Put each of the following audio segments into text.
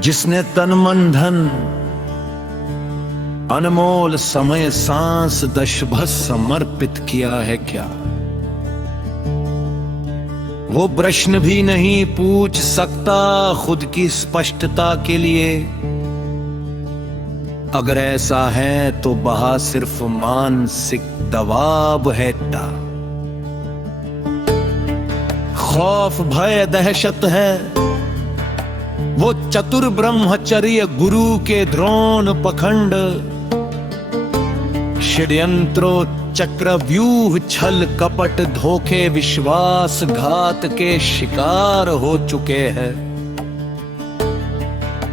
जिसने तन मन धन अनमोल समय सांस दशभस समर्पित किया है क्या, वो प्रश्न भी नहीं पूछ सकता खुद की स्पष्टता के लिए। अगर ऐसा है तो बहा सिर्फ मानसिक दबाव है ता, खौफ भय दहशत है वो चतुर ब्रह्मचर्य गुरु के द्रोण पखंड, षड्यंत्रों चक्रव्यूह छल कपट धोखे विश्वासघात के शिकार हो चुके हैं।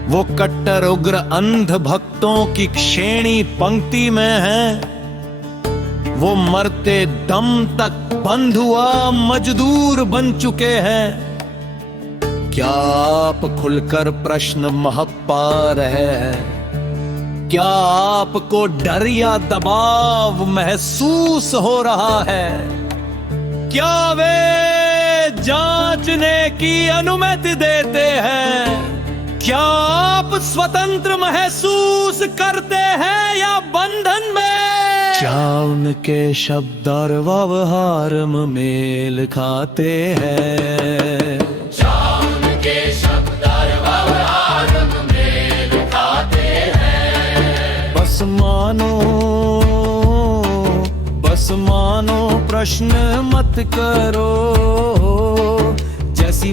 वो कट्टर उग्र अंध भक्तों की श्रेणी पंक्ति में है, वो मरते दम तक बंधुआ मजदूर बन चुके हैं। क्या आप खुलकर प्रश्न मह पा रहे हैं? क्या आपको डर या दबाव महसूस हो रहा है? क्या वे जांचने की अनुमति देते हैं? क्या आप स्वतंत्र महसूस करते हैं या बंधन में? क्या उनके शब्द और व्यवहार में मेल खाते हैं? क्या उनके शब्द और व्यवहार में मेल खाते हैं? बस मानो प्रश्न मत करो, जैसी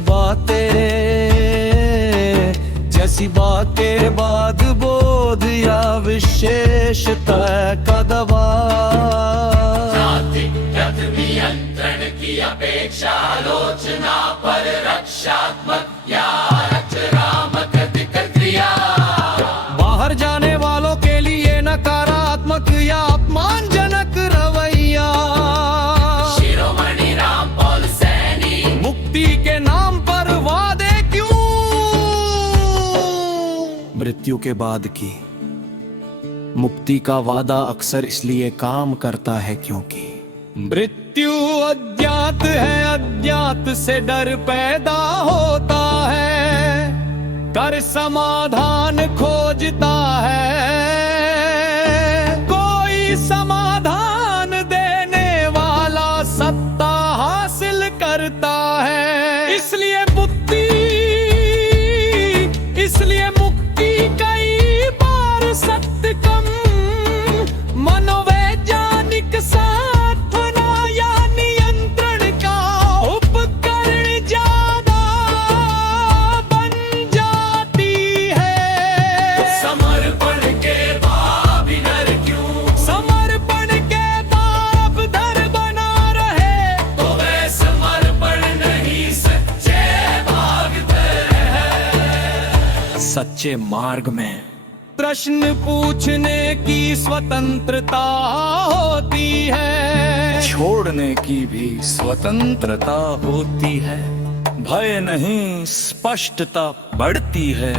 बातें बाद बोध या विशेषता का दबाव। जातिगत नियंत्रण की अपेक्षा आलोचना पर रक्षात्मक या रचनात्मक प्रतिक्रिया। बाहर जाने वालों के लिए नकारात्मक या अपमानजनक रवैया। शिरोमणि रामपाल सैनी। मुक्ति के नाम पर वादे क्यों? मृत्यु के बाद की मुक्ति का वादा अक्सर इसलिए काम करता है क्योंकि मृत्यु अज्ञात है, अज्ञात से डर पैदा होता है, कर समाधान खोजता है, कोई समाधान देने वाला सत्ता हासिल करता है। इसलिए मुक्ति कई बार सत्य कम मनोवैज्ञानिक साधना या नियंत्रण का उपकरण ज्यादा बन जाती है। समर्पण के बाद डर क्यों? समर्पण के बाद डर बना रहे तो वे समर्पण नहीं सच्चे भागते हैं। सच्चे मार्ग में प्रश्न पूछने की स्वतंत्रता होती है, छोड़ने की भी स्वतंत्रता होती है। भय नहीं स्पष्टता बढ़ती है।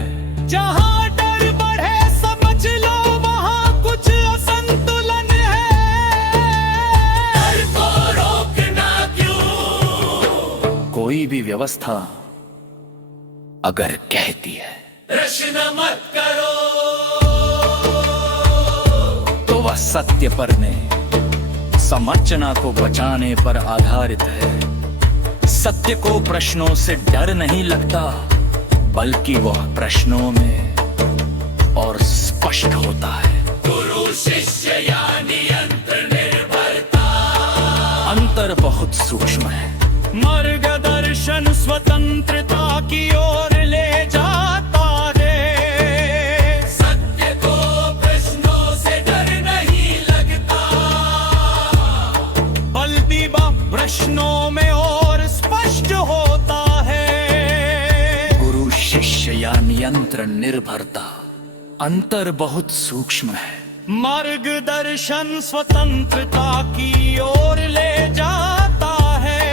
जहाँ डर बढ़े समझ लो वहाँ कुछ असंतुलन है। डर को रोकना क्यों? कोई भी व्यवस्था अगर कहती है प्रश्न मत करो तो वह सत्य पर नहीं समर्चना को बचाने पर आधारित है। सत्य को प्रश्नों से डर नहीं लगता, बल्कि वह प्रश्नों में और स्पष्ट होता है। गुरु शिष्य या नियंत्रण निर्भरता। अंतर बहुत सूक्ष्म है। मार्गदर्शन स्वतंत्रता की ओर ले जाता है। सत्य को प्रश्नों से डर नहीं लगता, बल्कि वह प्रश्नों में और स्पष्ट होता है। गुरु शिष्य या नियंत्रण निर्भरता अंतर बहुत सूक्ष्म है। मार्गदर्शन स्वतंत्रता की ओर ले जाता है,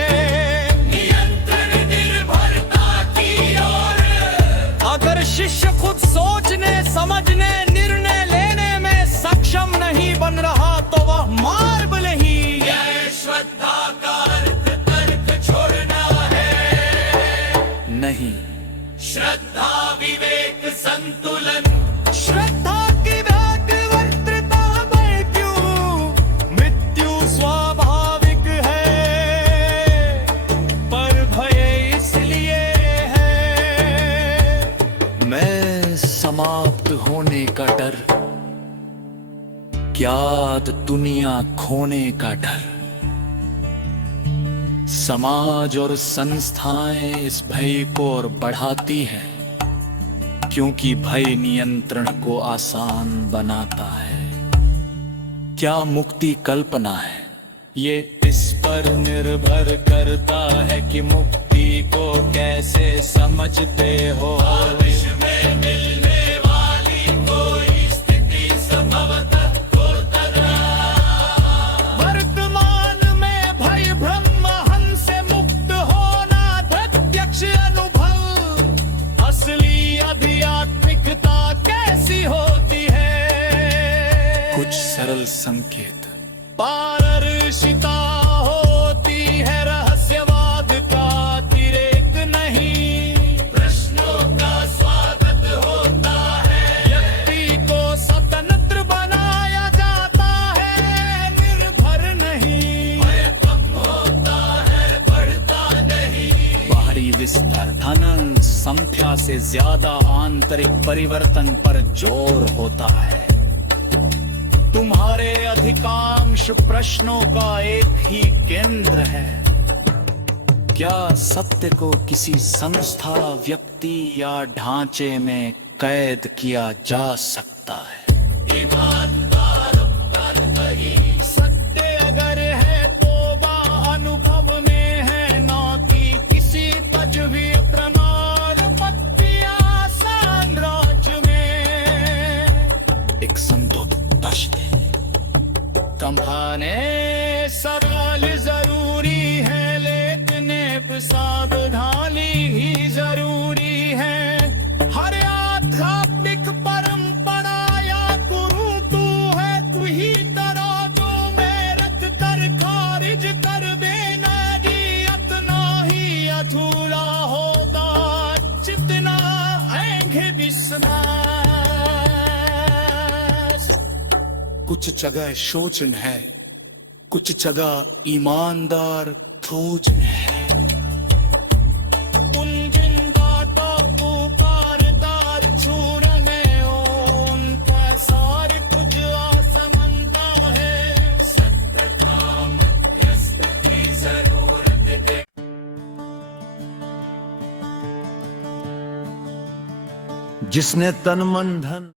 नियंत्रण निर्भरता की ओर। अगर शिष्य खुद सोचने समझने निर्णय लेने में सक्षम नहीं बन रहा तो वह मार्ग नहीं। यह श्रद्धा का अर्थ तर्क छोड़ना है नहीं। श्रद्धा विवेक संग संतुलन। श्रद्धा की व्याकुलता में क्यों, मृत्यु स्वाभाविक है, पर भय इसलिए है। मैं समाप्त होने का डर, ज्ञात दुनिया खोने का डर। समाज और संस्थाएं इस भय को और बढ़ाती है, क्योंकि भय नियंत्रण को आसान बनाता है। क्या मुक्ति कल्पना है? ये इस पर निर्भर करता है कि मुक्ति को कैसे समझते हो। भविष्य में मिलने वाली कोई स्थिति संभवतः वर्तमान में भय भ्रम हन से मुक्त होना प्रत्यक्ष अनुभव। असली आध्यात्मिकता कैसी होती है? कुछ सरल संकेत। पारदर्शिता होती है, रहस्यवाद का अतिरेक नहीं। प्रश्नों का स्वागत होता है। व्यक्ति को स्वतंत्र बनाया जाता है, निर्भर नहीं। भय कम होता है, बढ़ता नहीं। बाहरी विस्तार धन संख्या से ज्यादा आंतरिक परिवर्तन पर जोर होता है। तुम्हारे अधिकांश प्रश्नों का एक ही केंद्र है। क्या सत्य को किसी संस्था, व्यक्ति या ढांचे में कैद किया जा सकता है? ईमानदार पर वही सत्य अगर है तो वह अनुभव में है, ना कि किसी पजवी प्रमाण पत्र या साम्राज्य में। एक संतुलित प्रश्न। तुम्हारे सवाल जरूरी है, लेकिन एक सावधानी ही जरूरी है। हर आध्यात्मिक परंपरा या गुरु तू है, तू ही तराजू में रख कर खारिज कर देना। इतना ही अधूरा होगा जितना आएंगे विश्वास। कुछ जगह शोचन है, कुछ जगह ईमानदार खोजन है। उन जिन बातों को पारदार छूर में उनका सार कुछ असमानता है। सत्य का मध्यस्थ की जरूरत है। जिसने तन मन धन